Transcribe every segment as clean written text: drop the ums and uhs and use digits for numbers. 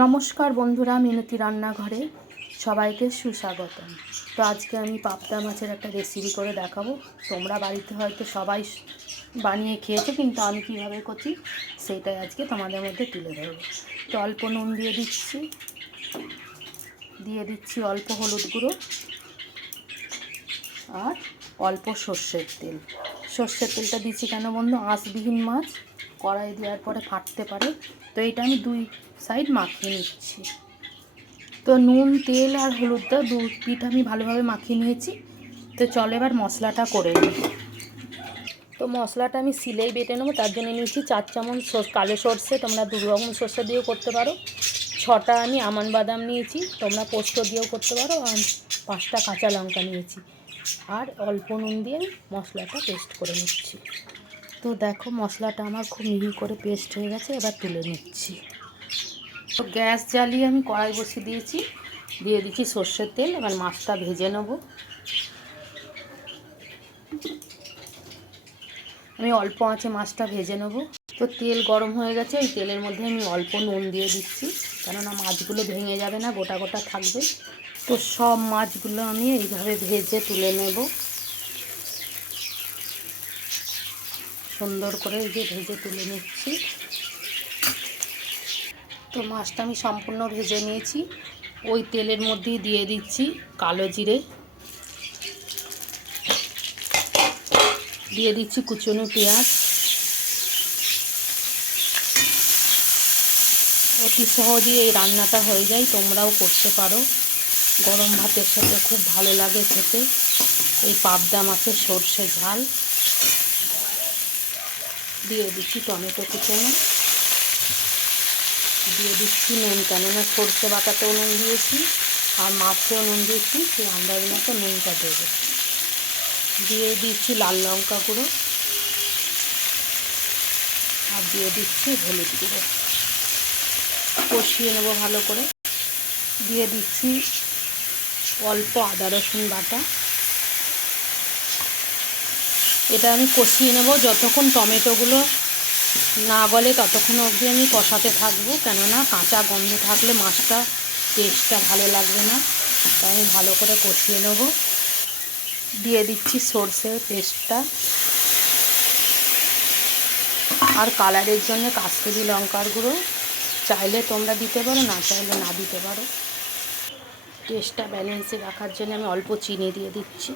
নমস্কার বন্ধুরা, মিনতি রান্নাঘরে সবাইকে সুস্বাগতম। তো আজকে আমি পাবদা মাছের একটা রেসিপি করে দেখাবো। তোমরা বাড়িতে হয়তো সবাই বানিয়ে খেয়েছো, কিন্তু আমি কীভাবে করছি সেইটাই আজকে তোমাদের মধ্যে তুলে ধরবো। তো অল্প নুন দিয়ে দিচ্ছি অল্প হলুদ গুঁড়ো আর অল্প সর্ষের তেল। সর্ষের তেলটা দিচ্ছি কেন বন্ধু, আঁশবিহীন মাছ কড়াই দেওয়ার পরে ফাটতে পারে, তো এটা আমি দুই সাইড মাখিয়ে নিচ্ছি। তো নুন, তেল আর হলুদটা দু পিঠ আমি ভালোভাবে মাখিয়ে নিয়েছি। তো চলো এবার মশলাটা করে নিই। তো মশলাটা আমি শিলেই বেটে নেবো, তার জন্য নিয়েছি 4 চামচ কালো সর্ষে, তোমরা 2 রকম সর্ষে দিয়েও করতে পারো। 6টা আমি আমন বাদাম নিয়েছি, তোমরা পোস্ত দিয়েও করতে পারো। আর 5টা কাঁচা লঙ্কা নিয়েছি, আর অল্প নুন দিয়ে মশলাটা পেস্ট করে নিচ্ছি। তো দেখো মশলাটা আমার খুব মিহি করে পেস্ট হয়ে গেছে, এবার তুলে নিচ্ছি। তো গ্যাস জ্বালিয়ে আমি কড়াই বসিয়ে দিয়ে দিচ্ছি সর্ষের তেল। এবার মাছটা ভেজে নেব। আমি অল্প আঁচে মাছটা ভেজে নেব। তো তেল গরম হয়ে গেছে, ওই তেলের মধ্যে আমি অল্প নুন দিয়ে দিচ্ছি, কেননা মাছগুলো ভেঙে যাবে না, গোটা গোটা থাকবে। তো সব মাছগুলো আমি এইভাবে ভেজে তুলে নেব, সুন্দর করে এই যে ভেজে তুলে নিচ্ছি। তো মাছটা আমি সম্পূর্ণ ভেজে নিয়েছি। ওই তেলের মধ্যেই দিয়ে দিচ্ছি কালো জিরে, দিয়ে দিচ্ছি কুচনো পেঁয়াজ। অতি সহজেই এই রান্নাটা হয়ে যায়, তোমরাও করতে পারো। গরম ভাতের সাথে খুব ভালো লাগে খেতে এই পাবদা মাছের সর্ষে ঝাল। দিয়ে দিচ্ছি টমেটো কুচনো, দিয়ে দিচ্ছি নুন, কেননা সর্ষে বাটাতেও নুন দিয়েছি আর মাছেও নুন দিয়েছি, সেই আন্দাজ মতো নুনটা দেবো। দিয়ে দিচ্ছি লাল লঙ্কা গুঁড়ো আর দিয়ে দিচ্ছি হলুদ গুঁড়ো। কষিয়ে নেবো ভালো করে। দিয়ে দিচ্ছি অল্প আদা রসুন বাটা। এটা আমি কষিয়ে নেব যতক্ষণ টমেটোগুলো না গলে, ততক্ষণ অবধি আমি কষাতে থাকবো, কেননা কাঁচা গন্ধ থাকলে মাছটা টেস্টটা ভালো লাগবে না। তাই আমি ভালো করে কষিয়ে নেব। দিয়ে দিচ্ছি সর্ষের পেস্টটা, আর কালারের জন্য কাশ্মীরি লঙ্কার গুঁড়ো চাইলে তোমরা দিতে পারো, না চাইলে না দিতে পারো। টেস্টটা ব্যালেন্সে রাখার জন্য আমি অল্প চিনি দিয়ে দিচ্ছি।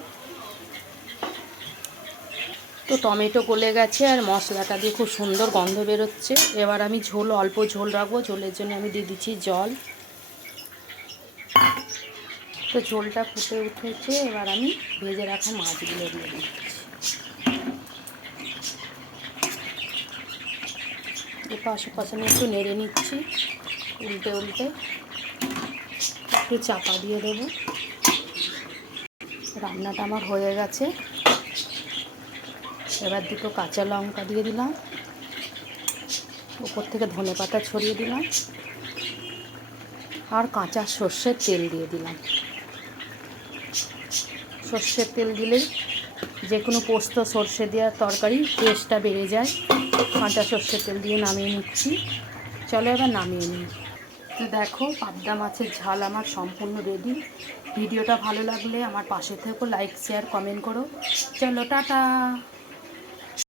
তো টমেটো গলে গেছে আর মশলাটা দিয়ে খুব সুন্দর গন্ধ বেরোচ্ছে। এবার আমি অল্প ঝোল রাখবো, ঝোলের জন্য আমি দিয়ে দিচ্ছি জল। তো ঝোলটা ফুটে উঠেছে, এবার আমি ভেজে রাখা মাছগুলো দিয়ে দিচ্ছি। পাশে একটু নেড়ে নিচ্ছি, উল্টে একটু চাপা দিয়ে দেবো। রান্নাটা আমার হয়ে গেছে। এবার দুটো কাঁচা লঙ্কা দিয়ে দিলাম, উপর থেকে ধনেপাতা ছড়িয়ে দিলাম, আর কাঁচা সর্ষের তেল দিয়ে দিলাম। সর্ষের তেল দিলেই যে কোনো পোস্ত সর্ষে দেওয়ার তরকারি টেস্টটা বেড়ে যায়। কাঁচা সর্ষের তেল দিয়ে নামিয়ে নিচ্ছি। চলো এবার নামিয়ে নিই। তো দেখো পাবদা মাছের ঝাল আমার সম্পূর্ণ রেডি। ভিডিওটা ভালো লাগলে আমার পাশে থেকো, লাইক শেয়ার কমেন্ট করো। চলো টাটা।